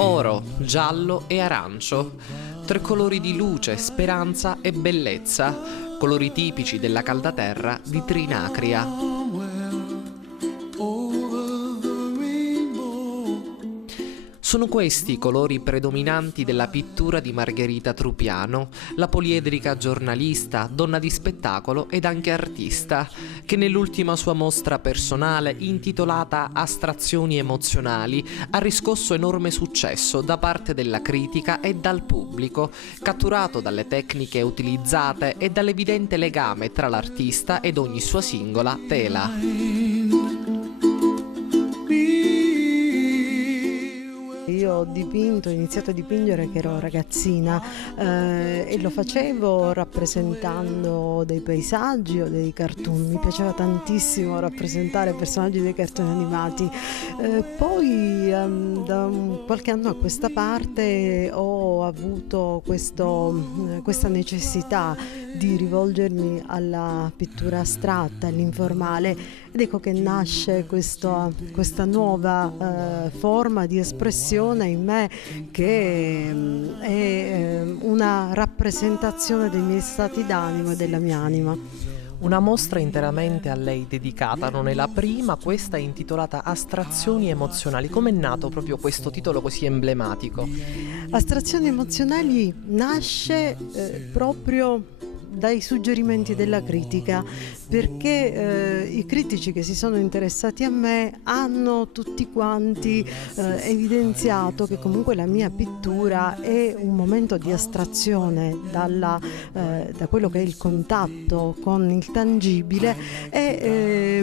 oro, giallo e arancio, tre colori di luce, speranza e bellezza, colori tipici della calda terra di Trinacria. Sono questi i colori predominanti della pittura di Margherita Trupiano, la poliedrica giornalista, donna di spettacolo ed anche artista, che nell'ultima sua mostra personale intitolata Astrazioni emozionali ha riscosso enorme successo da parte della critica e dal pubblico, catturato dalle tecniche utilizzate e dall'evidente legame tra l'artista ed ogni sua singola tela. Io ho iniziato a dipingere che ero ragazzina e lo facevo rappresentando dei paesaggi o dei cartoon. Mi piaceva tantissimo rappresentare personaggi dei cartoni animati. Poi da qualche anno a questa parte ho avuto questa necessità di rivolgermi alla pittura astratta, all'informale, ed ecco che nasce questa nuova forma di espressione in me che è una rappresentazione dei miei stati d'animo e della mia anima. Una mostra interamente a lei dedicata, non è la prima, questa è intitolata Astrazioni emozionali. Com'è nato proprio questo titolo così emblematico? Astrazioni emozionali nasce proprio dai suggerimenti della critica, perché i critici che si sono interessati a me hanno tutti quanti evidenziato che comunque la mia pittura è un momento di astrazione da quello che è il contatto con il tangibile, è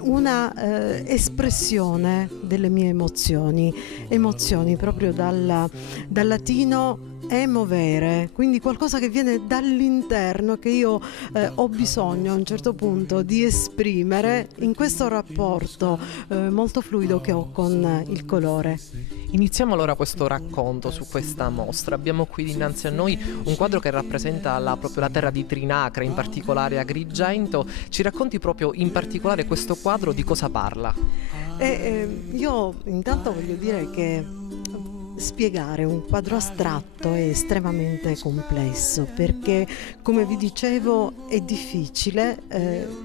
una espressione delle mie emozioni proprio dal latino emovere, quindi qualcosa che viene dall'interno, che io ho bisogno a un certo punto di esprimere in questo rapporto molto fluido che ho con il colore. Iniziamo allora questo racconto su questa mostra. Abbiamo qui dinanzi a noi un quadro che rappresenta proprio la terra di Trinacria, in particolare Agrigento. Ci racconti proprio in particolare questo quadro, di cosa parla? Io intanto voglio dire che spiegare un quadro astratto è estremamente complesso, perché, come vi dicevo, è difficile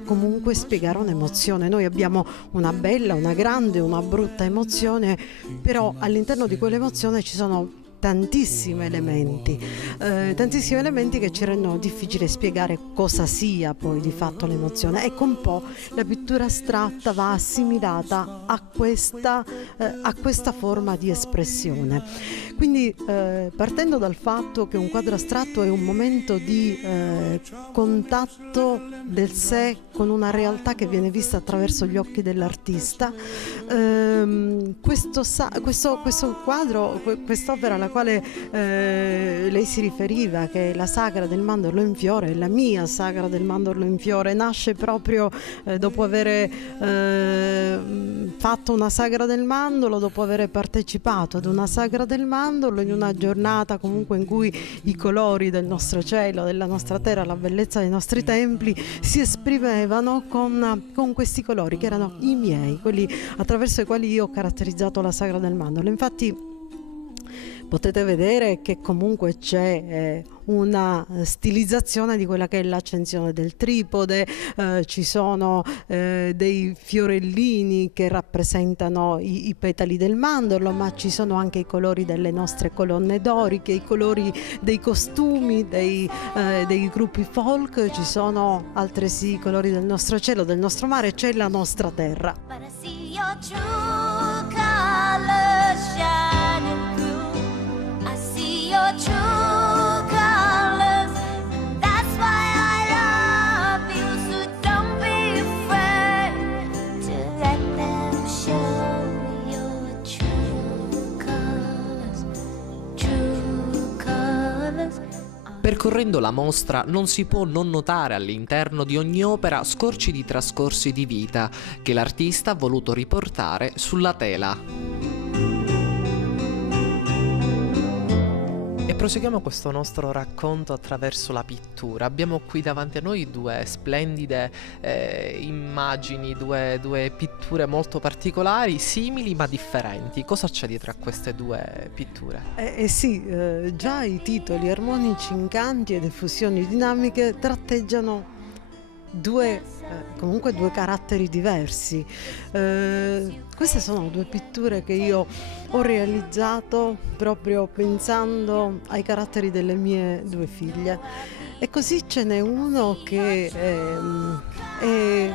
comunque spiegare un'emozione. Noi abbiamo una bella, una grande, una brutta emozione, però all'interno di quell'emozione ci sono tantissimi elementi che ci rendono difficile spiegare cosa sia poi di fatto l'emozione. Ecco, un po' la pittura astratta va assimilata a questa forma di espressione. Quindi partendo dal fatto che un quadro astratto è un momento di contatto del sé con una realtà che viene vista attraverso gli occhi dell'artista, questo quadro, quest'opera alla quale lei si riferiva, che è la sagra del mandorlo in fiore, la mia sagra del mandorlo in fiore, nasce proprio dopo aver fatto una sagra del mandorlo, dopo aver partecipato ad una sagra del mandorlo in una giornata comunque in cui i colori del nostro cielo, della nostra terra, la bellezza dei nostri templi si esprimevano con questi colori che erano i miei, quelli attraverso i quali io ho caratterizzato la sagra del mandorlo. Infatti potete vedere che comunque c'è una stilizzazione di quella che è l'accensione del tripode, ci sono dei fiorellini che rappresentano i petali del mandorlo, ma ci sono anche i colori delle nostre colonne doriche, i colori dei costumi dei gruppi folk, ci sono altresì i colori del nostro cielo, del nostro mare, c'è la nostra terra. Percorrendo la mostra non si può non notare all'interno di ogni opera scorci di trascorsi di vita che l'artista ha voluto riportare sulla tela. Proseguiamo questo nostro racconto attraverso la pittura. Abbiamo qui davanti a noi due splendide immagini, due pitture molto particolari, simili ma differenti. Cosa c'è dietro a queste due pitture? Sì, già i titoli armonici, incanti ed effusioni dinamiche tratteggiano comunque due caratteri diversi. Queste sono due pitture che io ho realizzato proprio pensando ai caratteri delle mie due figlie, e così ce n'è uno che è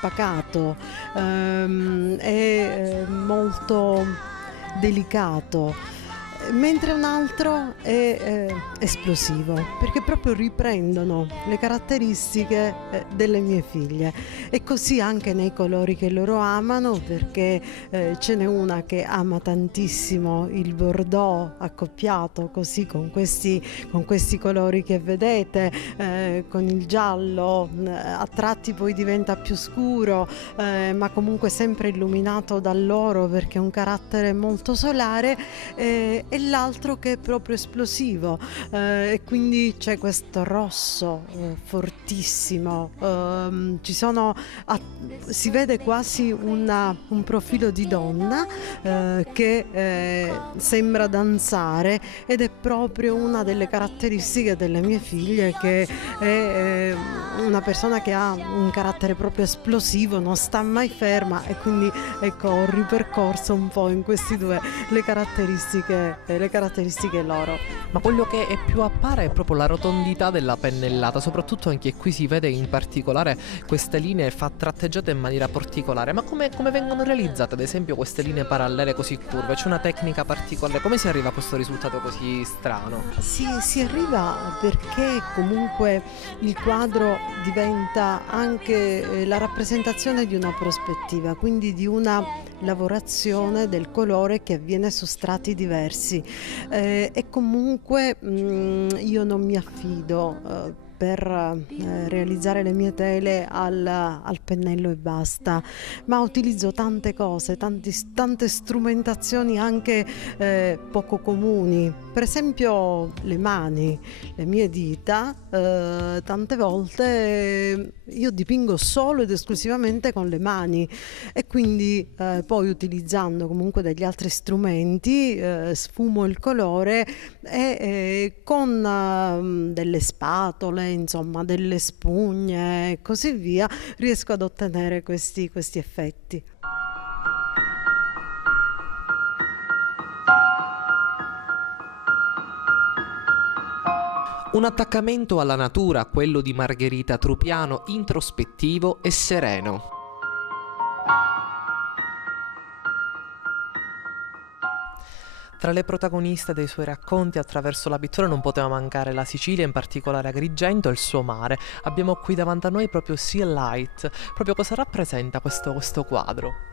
pacato, è molto delicato, mentre un altro è esplosivo, perché proprio riprendono le caratteristiche delle mie figlie, e così anche nei colori che loro amano, perché ce n'è una che ama tantissimo il bordeaux accoppiato così con questi colori che vedete, con il giallo, a tratti poi diventa più scuro, ma comunque sempre illuminato dall'oro perché è un carattere molto solare, e l'altro che è proprio esplosivo, e quindi c'è questo rosso fortissimo, si vede quasi un profilo di donna che sembra danzare, ed è proprio una delle caratteristiche delle mie figlie, che è una persona che ha un carattere proprio esplosivo, non sta mai ferma, e quindi ecco, ho ripercorso un po' in questi due le caratteristiche loro. Ma quello che più appare è proprio la rotondità della pennellata, soprattutto anche qui si vede in particolare queste linee tratteggiate in maniera particolare. Ma come vengono realizzate ad esempio queste linee parallele così curve? C'è una tecnica particolare? Come si arriva a questo risultato così strano? Si arriva perché comunque il quadro diventa anche la rappresentazione di una prospettiva, quindi di una lavorazione del colore che avviene su strati diversi, e comunque io non mi affido per realizzare le mie tele al pennello e basta, ma utilizzo tante cose, tante strumentazioni anche poco comuni, per esempio le mani, le mie dita, tante volte io dipingo solo ed esclusivamente con le mani, e quindi poi utilizzando comunque degli altri strumenti sfumo il colore, e con delle spatole, insomma delle spugne e così via, riesco ad ottenere questi effetti. Un attaccamento alla natura, quello di Margherita Trupiano, introspettivo e sereno. Tra le protagoniste dei suoi racconti attraverso la pittura non poteva mancare la Sicilia, in particolare Agrigento e il suo mare. Abbiamo qui davanti a noi proprio Sea Light. Proprio cosa rappresenta questo quadro?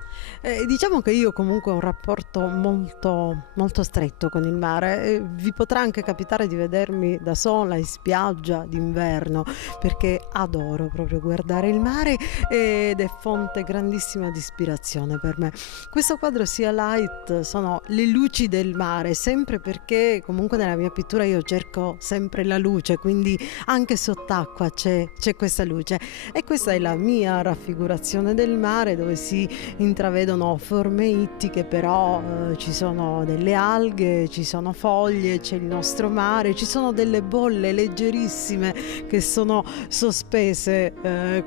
Diciamo che io comunque ho un rapporto molto, molto stretto con il mare. Vi potrà anche capitare di vedermi da sola in spiaggia d'inverno, perché adoro proprio guardare il mare, ed è fonte grandissima di ispirazione per me. Questo quadro Sea Light sono le luci del mare, sempre perché comunque nella mia pittura io cerco sempre la luce, quindi anche sott'acqua c'è questa luce, e questa è la mia raffigurazione del mare, dove si intravedono forme ittiche, però ci sono delle alghe, ci sono foglie, c'è il nostro mare, ci sono delle bolle leggerissime che sono sospese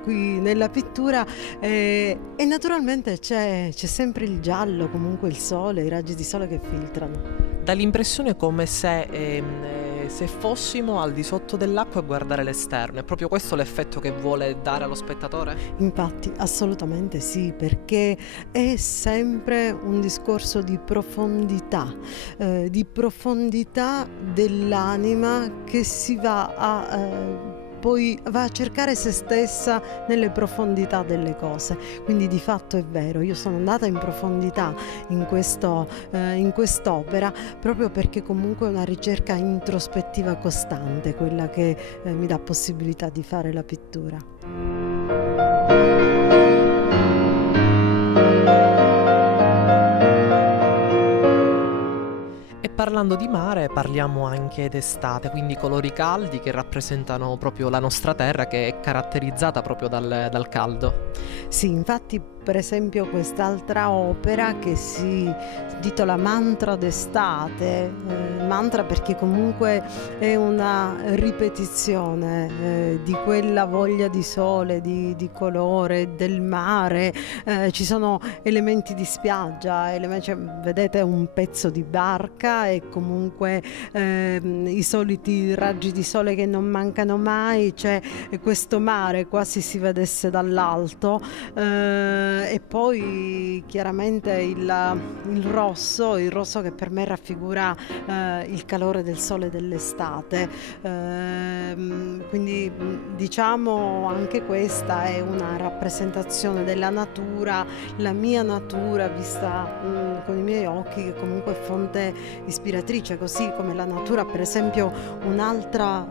qui nella pittura, e naturalmente c'è sempre il giallo, comunque il sole, i raggi di sole che filtrano. Dà l'impressione come se fossimo al di sotto dell'acqua a guardare l'esterno. È proprio questo l'effetto che vuole dare allo spettatore? Infatti, assolutamente sì, perché è sempre un discorso di profondità dell'anima, che si va poi va a cercare se stessa nelle profondità delle cose. Quindi di fatto è vero, io sono andata in profondità in quest'opera, proprio perché comunque è una ricerca introspettiva costante, quella che mi dà possibilità di fare la pittura. parlando di mare parliamo anche d'estate, quindi colori caldi che rappresentano proprio la nostra terra che è caratterizzata proprio dal caldo. Sì, infatti per esempio quest'altra opera che si titola Mantra d'estate, mantra perché comunque è una ripetizione di quella voglia di sole, di colore, del mare, ci sono elementi di spiaggia, cioè, vedete un pezzo di barca e comunque i soliti raggi di sole che non mancano mai, c'è questo mare quasi si vedesse dall'alto. E poi chiaramente il rosso che per me raffigura il calore del sole dell'estate, quindi diciamo anche questa è una rappresentazione della natura, la mia natura vista con i miei occhi, che comunque è fonte ispiratrice, così come la natura per esempio un'altra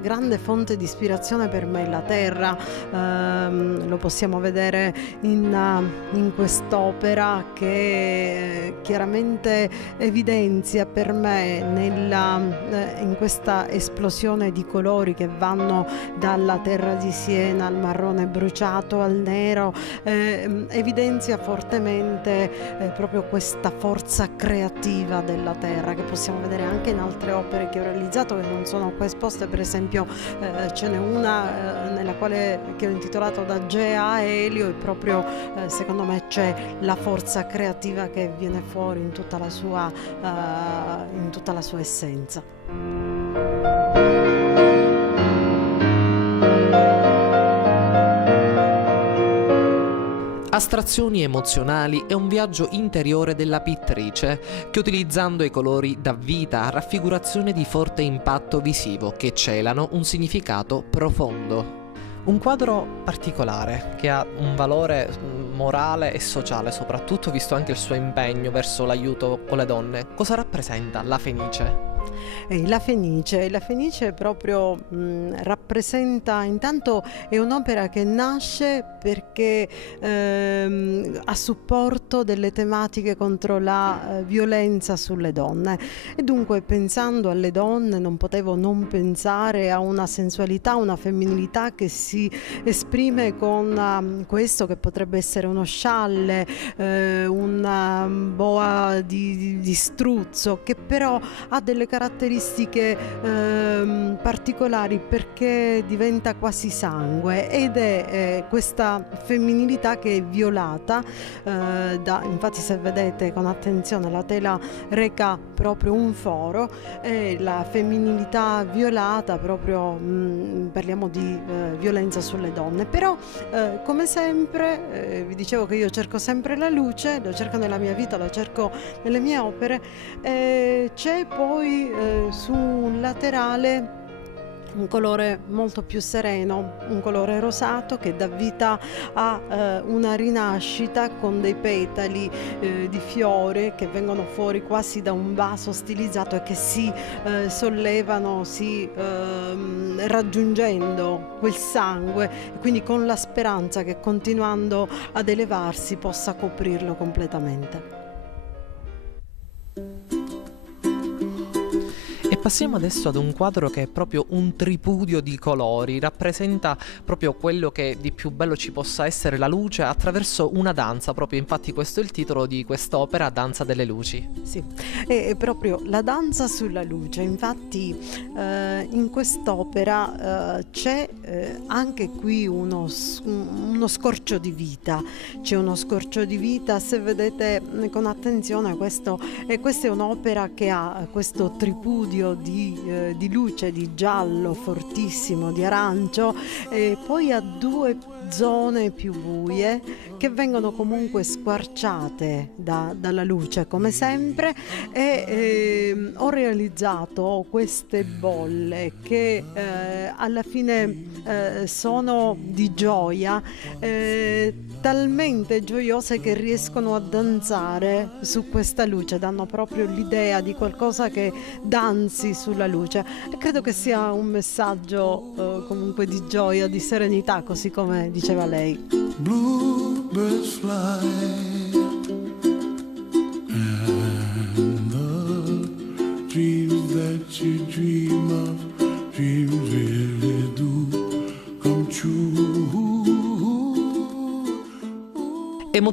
grande fonte di ispirazione per me è la terra, lo possiamo vedere in quest'opera che chiaramente evidenzia per me in questa esplosione di colori che vanno dalla terra di Siena al marrone bruciato al nero, evidenzia fortemente proprio questa forza creativa della terra che possiamo vedere anche in altre opere che ho realizzato che non sono qua esposte. Per esempio ce n'è una che ho intitolato Da Gea a Elio, e proprio secondo me c'è la forza creativa che viene fuori in tutta la sua essenza. Astrazioni emozionali è un viaggio interiore della pittrice che, utilizzando i colori, dà vita a raffigurazioni di forte impatto visivo che celano un significato profondo. Un quadro particolare che ha un valore morale e sociale, soprattutto visto anche il suo impegno verso l'aiuto con le donne. Cosa rappresenta la Fenice? La Fenice proprio rappresenta, intanto è un'opera che nasce perché a supporto delle tematiche contro la violenza sulle donne, e dunque pensando alle donne non potevo non pensare a una sensualità, una femminilità che si esprime con questo che potrebbe essere uno scialle, una boa di struzzo, che però ha delle caratteristiche particolari perché diventa quasi sangue, ed è questa femminilità che è violata infatti se vedete con attenzione la tela reca proprio un foro, e la femminilità violata proprio parliamo di violenza sulle donne. Però come sempre vi dicevo che io cerco sempre la luce, lo cerco nella mia vita, lo cerco nelle mie opere, c'è poi su un laterale un colore molto più sereno, un colore rosato che dà vita a una rinascita con dei petali di fiore che vengono fuori quasi da un vaso stilizzato e che si sollevano, raggiungendo quel sangue, quindi con la speranza che continuando ad elevarsi possa coprirlo completamente. E passiamo adesso ad un quadro che è proprio un tripudio di colori, rappresenta proprio quello che di più bello ci possa essere, la luce attraverso una danza, proprio infatti questo è il titolo di quest'opera, Danza delle luci. Sì, è proprio la danza sulla luce. Infatti in quest'opera c'è anche qui uno scorcio di vita, c'è uno scorcio di vita, se vedete con attenzione questa è un'opera che ha questo tripudio di luce, di giallo fortissimo, di arancio, e poi ha due zone più buie che vengono comunque squarciate dalla luce come sempre, e ho realizzato queste bolle che alla fine sono di gioia, talmente gioiose che riescono a danzare su questa luce, danno proprio l'idea di qualcosa che danzi sulla luce, e credo che sia un messaggio comunque di gioia, di serenità, così come diceva lei. Bluebirds fly and the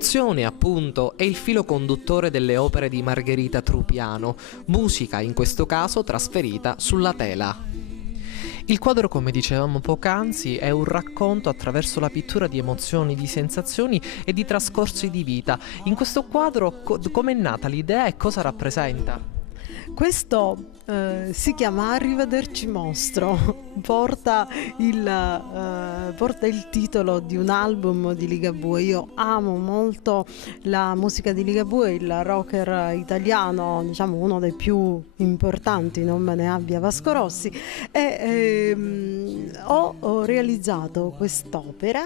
L'emozione, appunto, è il filo conduttore delle opere di Margherita Trupiano, musica in questo caso trasferita sulla tela. Il quadro, come dicevamo poc'anzi, è un racconto attraverso la pittura di emozioni, di sensazioni e di trascorsi di vita. In questo quadro com'è nata l'idea e cosa rappresenta? Questo si chiama Arrivederci mostro, porta il titolo di un album di Ligabue. Io amo molto la musica di Ligabue, il rocker italiano, diciamo uno dei più importanti, non me ne abbia Vasco Rossi, e ho realizzato quest'opera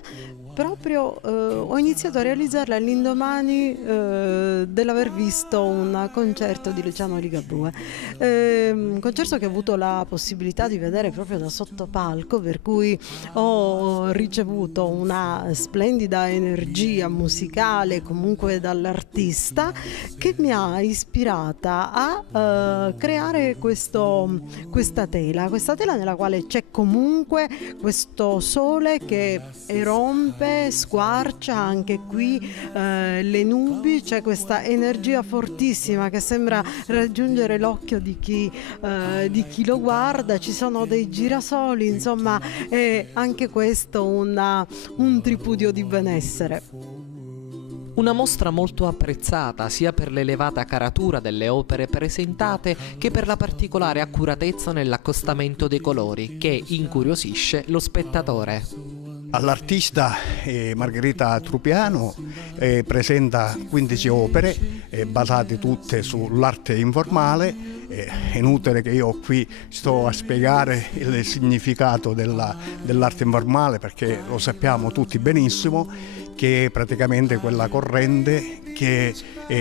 proprio, ho iniziato a realizzarla all'indomani dell'aver visto un concerto di Luciano Ligabue. Un concerto che ho avuto la possibilità di vedere proprio da sottopalco, per cui ho ricevuto una splendida energia musicale comunque dall'artista, che mi ha ispirata a creare questa tela nella quale c'è comunque questo sole che erompe, squarcia anche qui le nubi, c'è questa energia fortissima che sembra raggiungere l'occhio di chi lo guarda, ci sono dei girasoli, insomma è anche questo un tripudio di benessere. Una mostra molto apprezzata sia per l'elevata caratura delle opere presentate che per la particolare accuratezza nell'accostamento dei colori che incuriosisce lo spettatore. All'artista Margherita Trupiano presenta 15 opere basate tutte sull'arte informale. È inutile che io qui sto a spiegare il significato dell'arte informale, perché lo sappiamo tutti benissimo, che è praticamente quella corrente che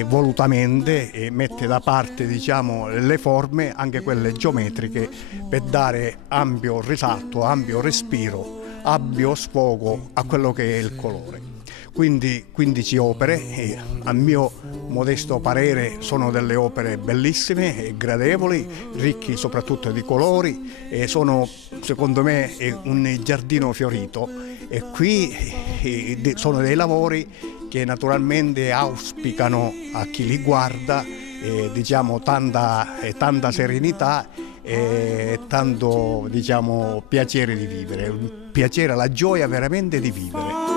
volutamente mette da parte, diciamo, le forme, anche quelle geometriche, per dare ampio risalto, ampio respiro, ampio sfogo a quello che è il colore. Quindi 15 opere e a mio modesto parere sono delle opere bellissime e gradevoli, ricchi soprattutto di colori, e sono secondo me un giardino fiorito, e qui sono dei lavori che naturalmente auspicano a chi li guarda diciamo tanta serenità e tanto, diciamo, piacere di vivere, un piacere, la gioia veramente di vivere.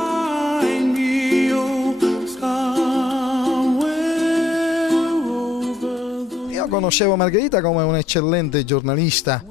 Io conoscevo Margherita come un'eccellente giornalista,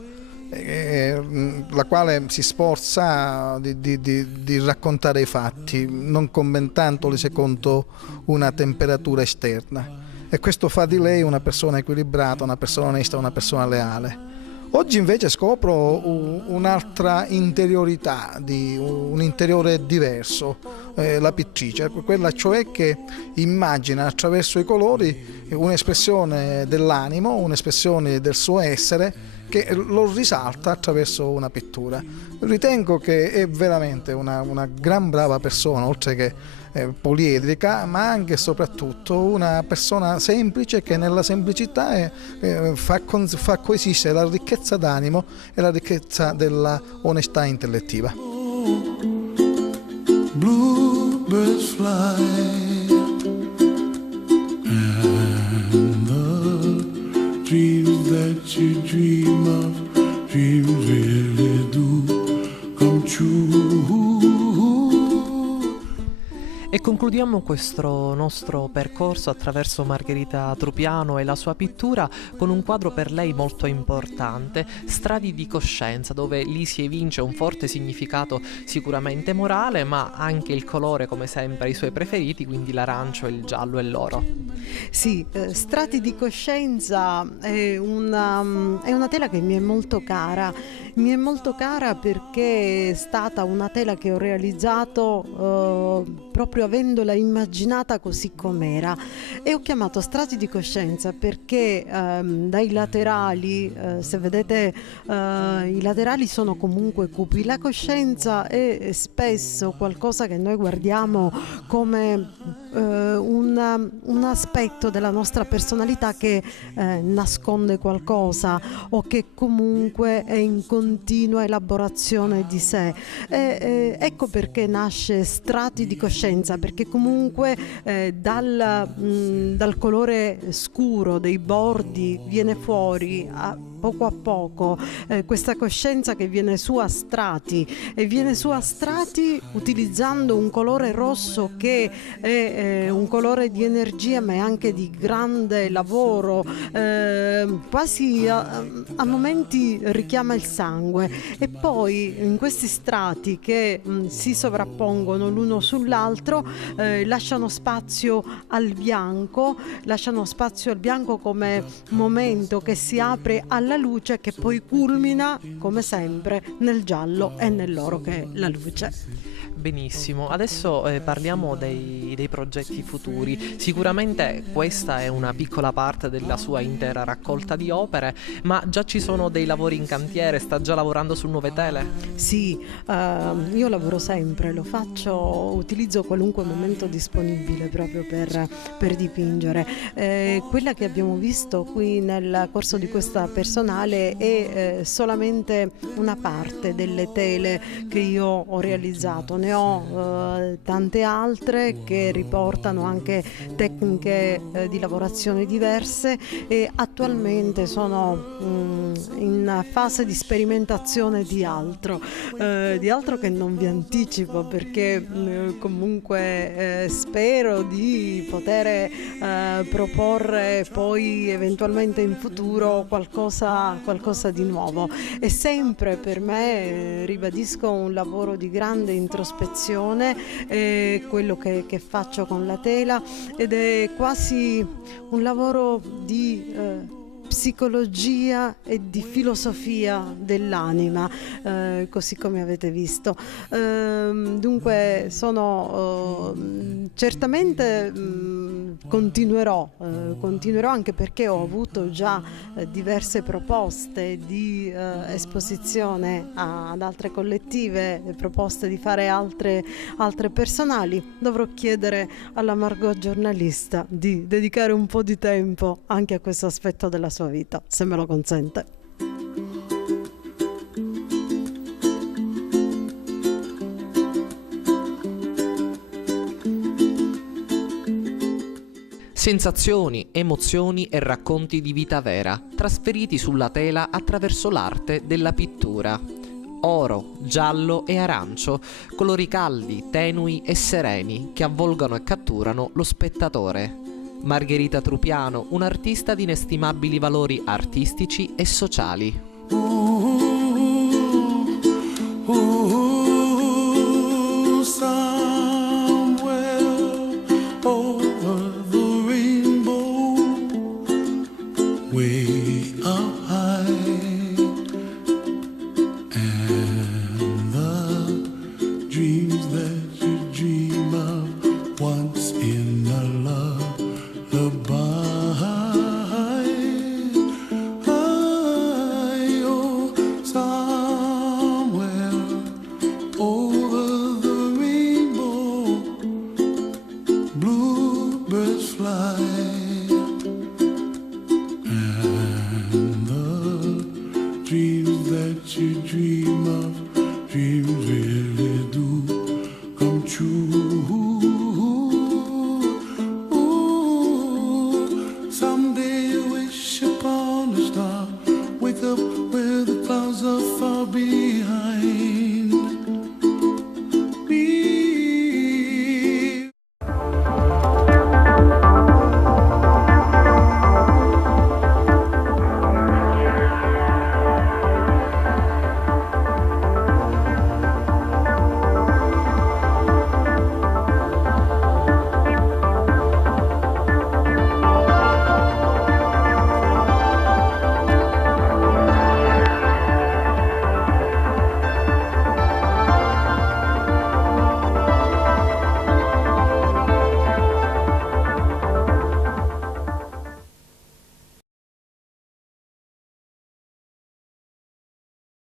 la quale si sforza di raccontare i fatti, non commentandoli secondo una temperatura esterna, e questo fa di lei una persona equilibrata, una persona onesta, una persona leale. Oggi invece scopro un'altra interiorità, un interiore diverso, la pittrice, quella cioè che immagina attraverso i colori un'espressione dell'animo, un'espressione del suo essere, che lo risalta attraverso una pittura. Ritengo che è veramente una gran brava persona, oltre che poliedrica, ma anche e soprattutto una persona semplice, che nella semplicità fa coesistere la ricchezza d'animo e la ricchezza della onestà intellettiva. Bluebirds fly and the dreams that you dream of, dreams really do come true. E concludiamo questo nostro percorso attraverso Margherita Trupiano e la sua pittura con un quadro per lei molto importante, Stradi di coscienza, dove lì si evince un forte significato sicuramente morale, ma anche il colore, come sempre, i suoi preferiti, quindi l'arancio, il giallo e l'oro. Sì, Strati di coscienza è una tela che mi è molto cara. Mi è molto cara perché è stata una tela che ho realizzato proprio avendola immaginata così com'era, e ho chiamato Strati di coscienza perché dai laterali, se vedete, i laterali sono comunque cupi. La coscienza è spesso qualcosa che noi guardiamo come un aspetto della nostra personalità che nasconde qualcosa o che comunque è in continua elaborazione di sé. Ecco perché nasce Strati di coscienza, perché comunque dal colore scuro dei bordi viene fuori a poco questa coscienza che viene su a strati, e viene su a strati utilizzando un colore rosso che è un colore di energia, ma è anche di grande lavoro, quasi a momenti richiama il sangue. E poi in questi strati che si sovrappongono l'uno sull'altro lasciano spazio al bianco come momento che si apre alla luce, che poi culmina come sempre nel giallo e nell'oro che è la luce. Benissimo, adesso parliamo dei progetti futuri. Sicuramente questa è una piccola parte della sua intera raccolta di opere, ma già ci sono dei lavori in cantiere, sta già lavorando su nuove tele? Sì, io lavoro sempre, lo faccio, utilizzo qualunque momento disponibile proprio per dipingere. Quella che abbiamo visto qui nel corso di questa personale è solamente una parte delle tele che io ho realizzato. Ne ho tante altre che riportano anche tecniche di lavorazione diverse, e attualmente sono in fase di sperimentazione di altro che non vi anticipo, perché comunque spero di poter proporre poi eventualmente in futuro qualcosa di nuovo. È sempre per me, ribadisco, un lavoro di grande introspezione, quello che faccio con la tela, ed è quasi un lavoro di psicologia e di filosofia dell'anima, così come avete visto. Dunque certamente continuerò anche perché ho avuto già diverse proposte di esposizione ad altre collettive, proposte di fare altre personali. Dovrò chiedere alla Margot giornalista di dedicare un po' di tempo anche a questo aspetto della sua vita, se me lo consente. Sensazioni, emozioni e racconti di vita vera, trasferiti sulla tela attraverso l'arte della pittura. Oro, giallo e arancio, colori caldi, tenui e sereni che avvolgono e catturano lo spettatore. Margherita Trupiano, un'artista di inestimabili valori artistici e sociali. Way up